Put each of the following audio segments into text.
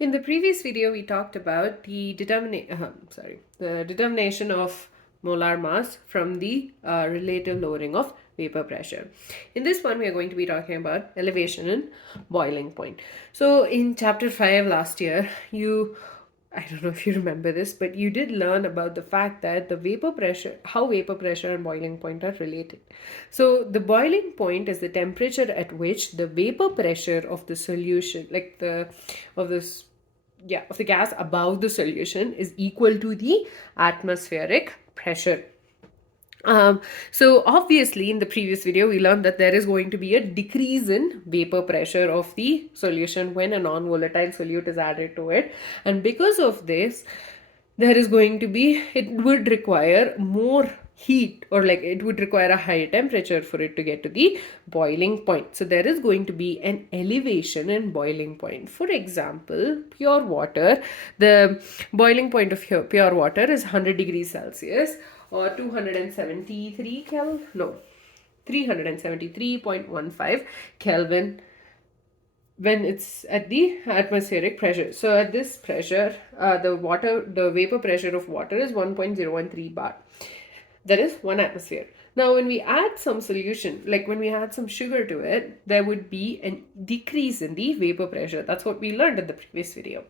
In the previous video, we talked about the determination of molar mass from the relative lowering of vapor pressure. In this one, we are going to be talking about elevation and boiling point. So in chapter 5 last year, I don't know if you remember this, but you did learn about the fact that how vapor pressure and boiling point are related. So the boiling point is the temperature at which the vapor pressure of the solution, of this of the gas above the solution, is equal to the atmospheric pressure. So obviously in the previous video we learned that there is going to be a decrease in vapor pressure of the solution when a non-volatile solute is added to it, and because of this it would require more heat, or like it would require a higher temperature for it to get to the boiling point. So there is going to be an elevation in boiling point. For example, pure water, the boiling point of pure water is 100 degrees Celsius or 373.15 Kelvin when it's at the atmospheric pressure. So at this pressure, the vapor pressure of water is 1.013 bar. That is 1 atmosphere. Now, when we add some solution, like when we add some sugar to it, there would be a decrease in the vapor pressure. That's what we learned in the previous video.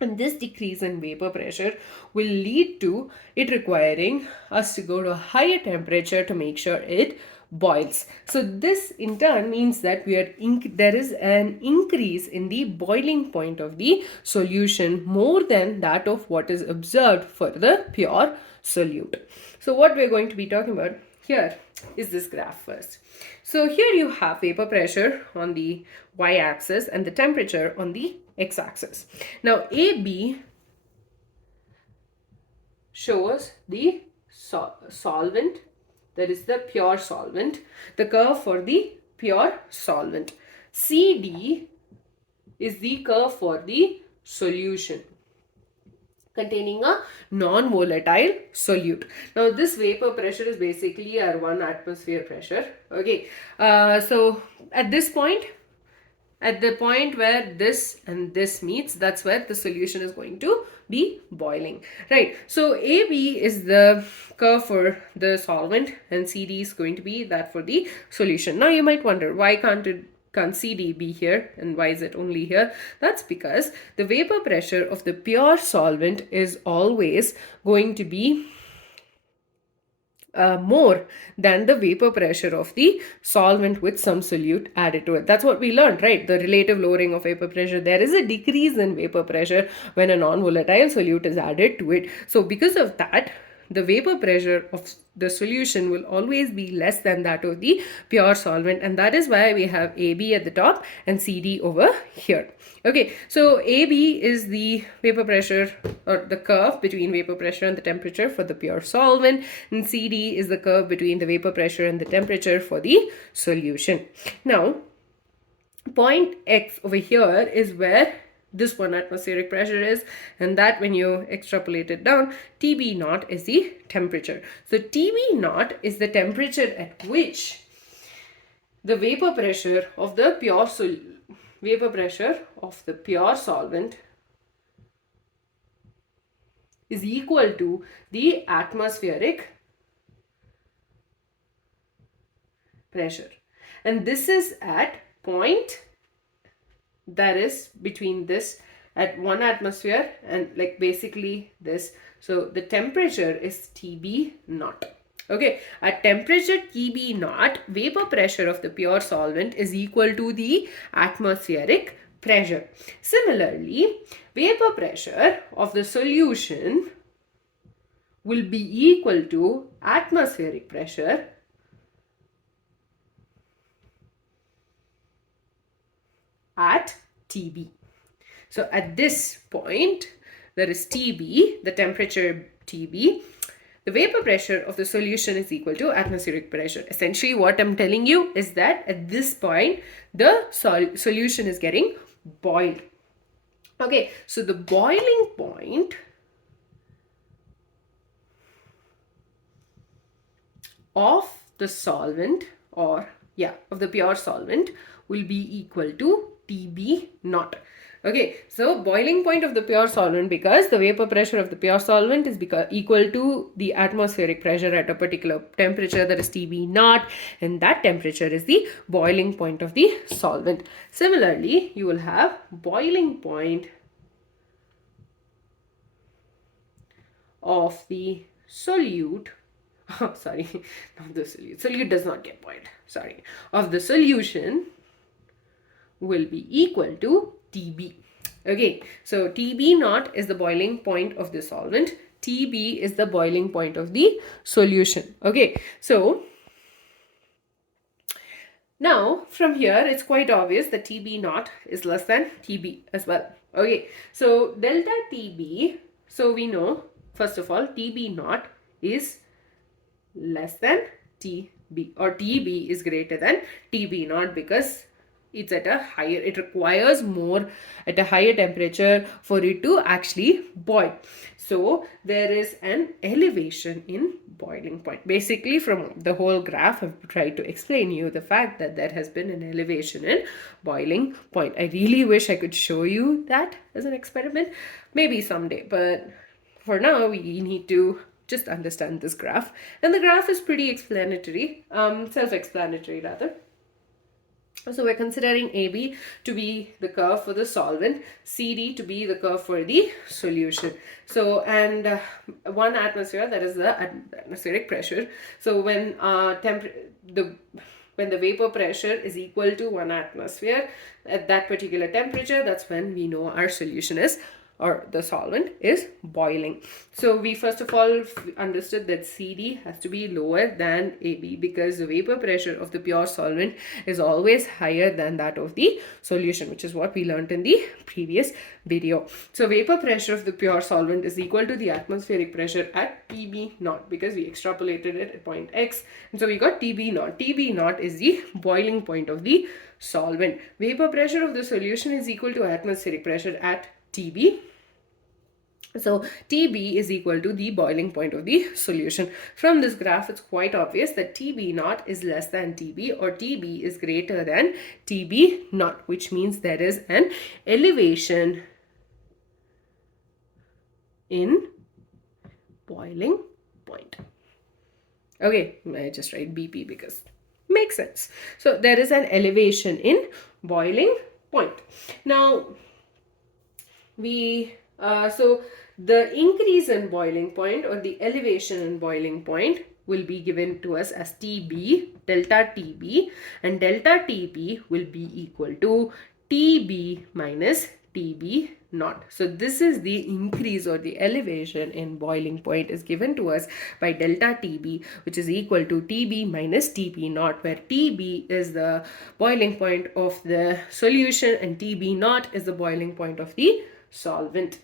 And this decrease in vapor pressure will lead to it requiring us to go to a higher temperature to make sure it boils. So this in turn means that there is an increase in the boiling point of the solution more than that of what is observed for the pure solute. So what we're going to be talking about here is this graph first. So here you have vapor pressure on the y-axis and the temperature on the x-axis. Now AB shows the solvent, that is the pure solvent, the curve for the pure solvent. CD is the curve for the solution containing a non-volatile solute. Now this vapor pressure is basically our 1 atmosphere pressure. Okay, so at the point where this and this meets, that's where the solution is going to be boiling, right? So AB is the curve for the solvent and CD is going to be that for the solution. Now you might wonder, why can't CD be here and why is it only here? That's because the vapor pressure of the pure solvent is always going to be more than the vapor pressure of the solvent with some solute added to it. That's what we learned, right? The relative lowering of vapor pressure. There is a decrease in vapor pressure when a non-volatile solute is added to it. So because of that, the vapor pressure of the solution will always be less than that of the pure solvent, and that is why we have AB at the top and CD over here. Okay, so AB is the vapor pressure, or the curve between vapor pressure and the temperature for the pure solvent, and CD is the curve between the vapor pressure and the temperature for the solution. Now, point X over here is where this 1 atmospheric pressure is, and that when you extrapolate it down, TB naught is the temperature. So TB naught is the temperature at which the vapor pressure of the pure solvent is equal to the atmospheric pressure, and this is at point that is between this at 1 atmosphere and like basically this. So the temperature is TB naught. Okay, at temperature TB naught, vapor pressure of the pure solvent is equal to the atmospheric pressure. Similarly, vapor pressure of the solution will be equal to atmospheric pressure at TB. So at this point, there is TB, the temperature TB. The vapor pressure of the solution is equal to atmospheric pressure. Essentially, what I'm telling you is that at this point, the solution is getting boiled. Okay, so the boiling point of the solvent, of the pure solvent, will be equal to TB naught. Okay, so boiling point of the pure solvent, because the vapor pressure of the pure solvent is equal to the atmospheric pressure at a particular temperature, that is TB naught, and that temperature is the boiling point of the solvent. Similarly, you will have boiling point of the solute. Oh, sorry, not the solute. Solute does not get boiled. Sorry. Of the solution will be equal to TB. Okay, so TB naught is the boiling point of the solvent. TB is the boiling point of the solution. Okay, so now from here it's quite obvious that TB naught is less than TB as well. Okay, so delta TB, so we know first of all TB naught is less than TB, or TB is greater than TB naught, because it's at a higher, it requires more at a higher temperature for it to actually boil. So there is an elevation in boiling point. Basically, from the whole graph I've tried to explain you the fact that there has been an elevation in boiling point. I really wish I could show you that as an experiment, maybe someday, but for now we need to just understand this graph, and the graph is pretty explanatory, self-explanatory rather. So we're considering AB to be the curve for the solvent, CD to be the curve for the solution. So, and 1 atmosphere, that is the atmospheric pressure. So when when the vapor pressure is equal to 1 atmosphere at that particular temperature, that's when we know our solution is, or the solvent is boiling. So we first of all understood that CD has to be lower than AB, because the vapor pressure of the pure solvent is always higher than that of the solution, which is what we learned in the previous video. So vapor pressure of the pure solvent is equal to the atmospheric pressure at TB naught, because we extrapolated it at point X, and so we got TB naught. TB naught is the boiling point of the solvent. Vapor pressure of the solution is equal to atmospheric pressure at TB. So TB is equal to the boiling point of the solution. From this graph, it's quite obvious that TB naught is less than TB, or TB is greater than TB naught, which means there is an elevation in boiling point. Okay, I just write BP because makes sense. So there is an elevation in boiling point. Now so the increase in boiling point, or the elevation in boiling point, will be given to us as TB, delta TB, and delta TB will be equal to TB minus TB naught. So this is the increase, or the elevation in boiling point is given to us by delta TB, which is equal to TB minus TB naught, where TB is the boiling point of the solution and TB naught is the boiling point of the solvent.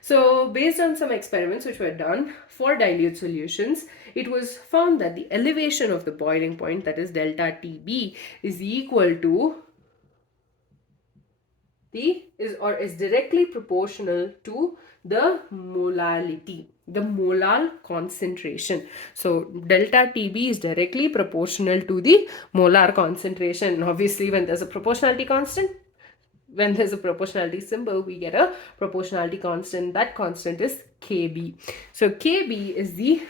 So based on some experiments which were done for dilute solutions, it was found that the elevation of the boiling point, that is delta TB, is equal to is directly proportional to the molality, the molar concentration. So delta TB is directly proportional to the molar concentration. And obviously, when there's a proportionality constant, when there's a proportionality symbol, we get a proportionality constant. That constant is Kb. So Kb is the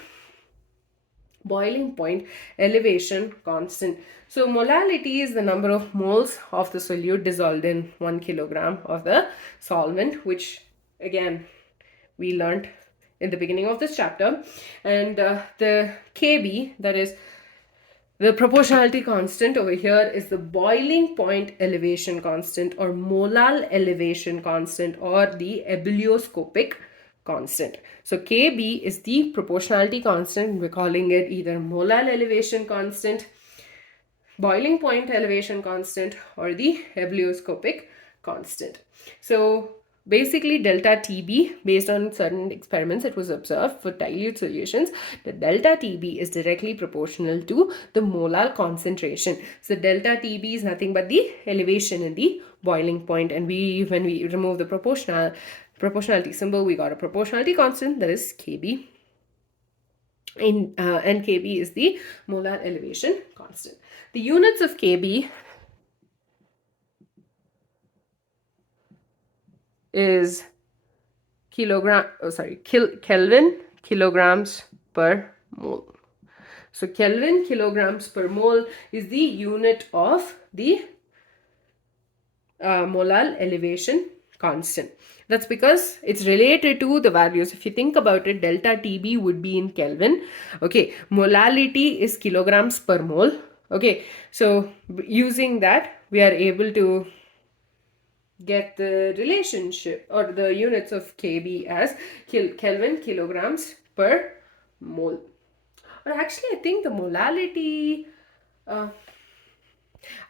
boiling point elevation constant. So molality is the number of moles of the solute dissolved in 1 kilogram of the solvent, which again we learned in the beginning of this chapter. And the Kb, that is the proportionality constant over here, is the boiling point elevation constant, or molar elevation constant, or the ebullioscopic constant. So Kb is the proportionality constant. We're calling it either molar elevation constant, boiling point elevation constant, or the ebullioscopic constant. So basically, delta TB, based on certain experiments, it was observed for dilute solutions that delta TB is directly proportional to the molar concentration. So delta TB is nothing but the elevation in the boiling point, and when we remove the proportionality symbol, we got a proportionality constant, that is Kb. And Kb is the molar elevation constant. The units of Kb is Kelvin kilograms per mole. So Kelvin kilograms per mole is the unit of the molar elevation constant. That's because it's related to the values. If you think about it, delta TB would be in Kelvin. Okay, molality is kilograms per mole. Okay, so using that, we are able to get the relationship or the units of KB as Kelvin kilograms per mole. Or actually, I think the molality, I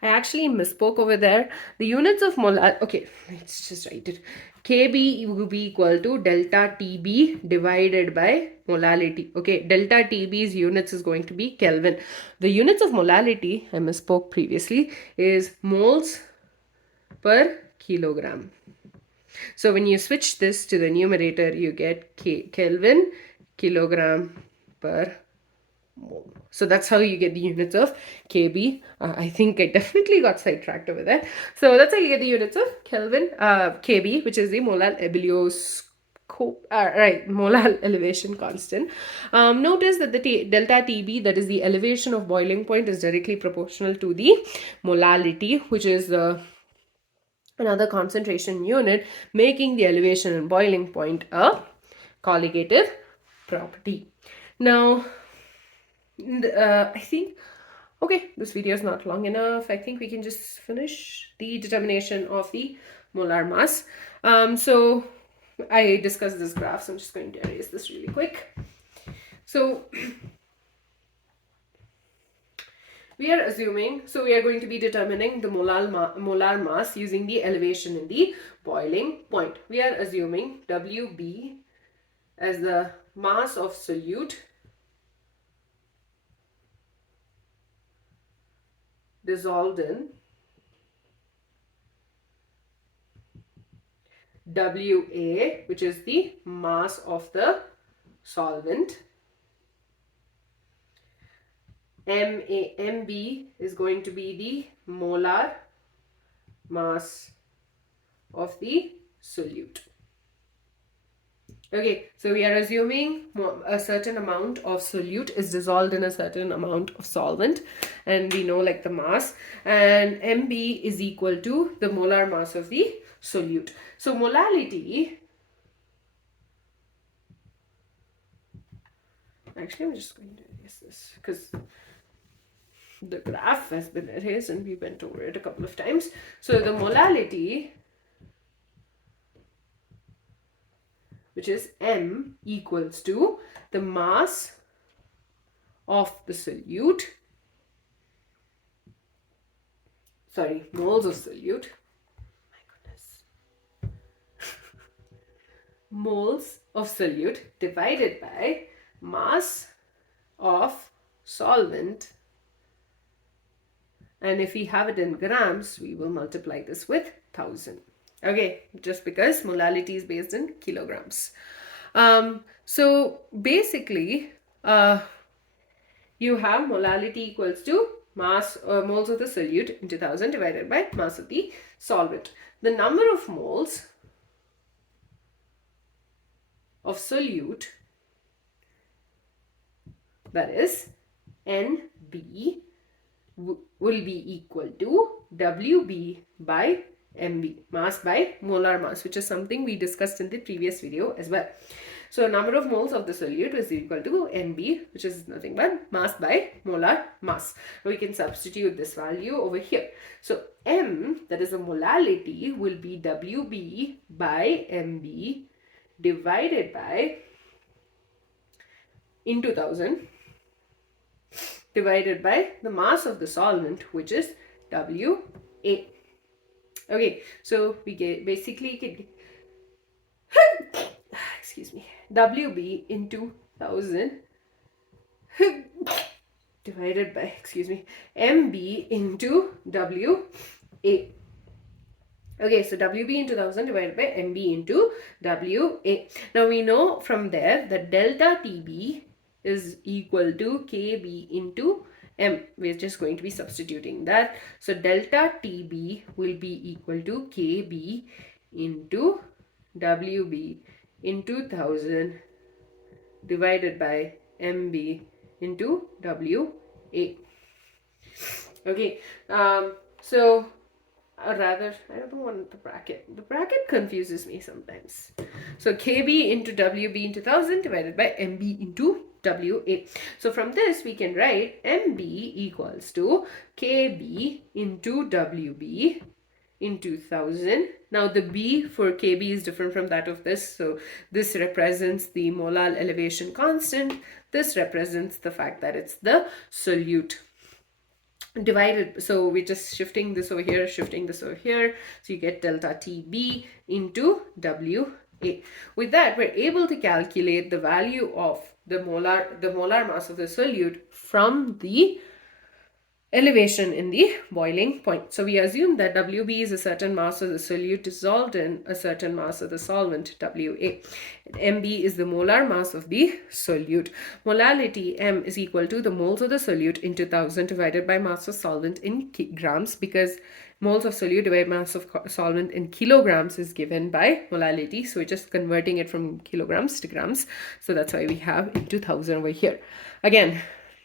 actually misspoke over there. The units of molar, okay, let's just write it. KB will be equal to delta TB divided by molality. Okay, delta TB's units is going to be Kelvin. The units of molality, I misspoke previously, is moles per kilogram. So when you switch this to the numerator, you get Kelvin kilogram per mole. So that's how you get the units of KB. I think I definitely got sidetracked over there. So that's how you get the units of Kelvin, KB, which is the molar molar elevation constant. Notice that the delta TB, that is the elevation of boiling point, is directly proportional to the molality, which is the another concentration unit, making the elevation and boiling point a colligative property. Now, I think, okay, this video is not long enough. I think we can just finish the determination of the molar mass. So I discussed this graph, so I'm just going to erase this really quick. So we are assuming, so we are going to be determining the molar mass using the elevation in the boiling point. We are assuming WB as the mass of solute dissolved in WA, which is the mass of the solvent. MB is going to be the molar mass of the solute. Okay, so we are assuming a certain amount of solute is dissolved in a certain amount of solvent, and we know like the mass, and MB is equal to the molar mass of the solute. So molality, actually I'm just going to erase this because the graph has been erased and we went over it a couple of times. So the molality, which is M, equals to the mass of the solute, moles of solute, my goodness, moles of solute divided by mass of solvent, and if we have it in grams, we will multiply this with 1000. Okay, just because molality is based in kilograms. So basically, you have molality equals to mass moles of the solute into 1000 divided by mass of the solvent. The number of moles of solute, that is NB, will be equal to WB by MB, mass by molar mass, which is something we discussed in the previous video as well. So number of moles of the solute is equal to NB, which is nothing but mass by molar mass. We can substitute this value over here. So M, that is the molality, will be WB by MB divided by into 1000 divided by the mass of the solvent, which is WA. Okay, so we basically excuse me, WB into 1000 divided by, MB into WA. Okay, so WB into 1000 divided by MB into WA. Now we know from there that delta TB is equal to KB into M. We're just going to be substituting that. So delta TB will be equal to KB into WB into 1000 divided by MB into WA. Okay, so rather, I don't want the bracket. The bracket confuses me sometimes. So KB into WB into 1000 divided by MB into WA. So from this we can write MB equals to KB into WB into 1000. Now the B for KB is different from that of this. So this represents the molar elevation constant. This represents the fact that it's the solute divided. So we're just shifting this over here, shifting this over here. So you get delta TB into WA. With that, we're able to calculate the value of the molar mass of the solute from the elevation in the boiling point. So we assume that WB is a certain mass of the solute dissolved in a certain mass of the solvent, WA. MB is the molar mass of the solute. Molality M is equal to the moles of the solute into 1000 divided by mass of solvent in grams, because moles of solute divided mass of solvent in kilograms is given by molality. So we're just converting it from kilograms to grams. So that's why we have into 1000 over here. Again,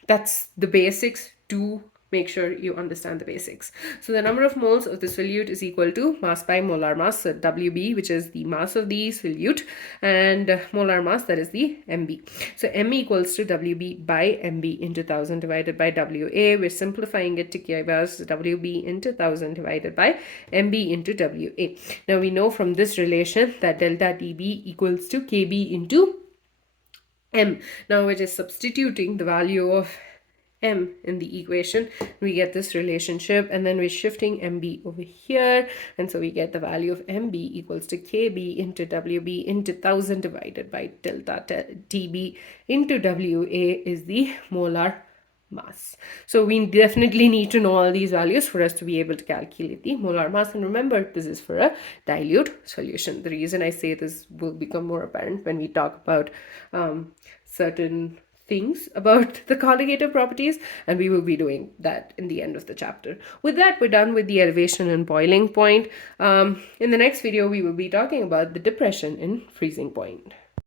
that's the basics. To make sure you understand the basics. So the number of moles of the solute is equal to mass by molar mass, so WB, which is the mass of the solute, and molar mass, that is the MB. So M equals to WB by MB into 1000 divided by WA. We're simplifying it to give us WB into 1000 divided by MB into WA. Now we know from this relation that delta TB equals to KB into M. Now we're just substituting the value of M in the equation. We get this relationship, and then we're shifting MB over here, and so we get the value of MB equals to KB into WB into 1000 divided by delta TB into WA is the molar mass. So we definitely need to know all these values for us to be able to calculate the molar mass. And remember, this is for a dilute solution. The reason I say this will become more apparent when we talk about certain things about the colligative properties, and we will be doing that in the end of the chapter. With that, we're done with the elevation and boiling point. In the next video, we will be talking about the depression in freezing point.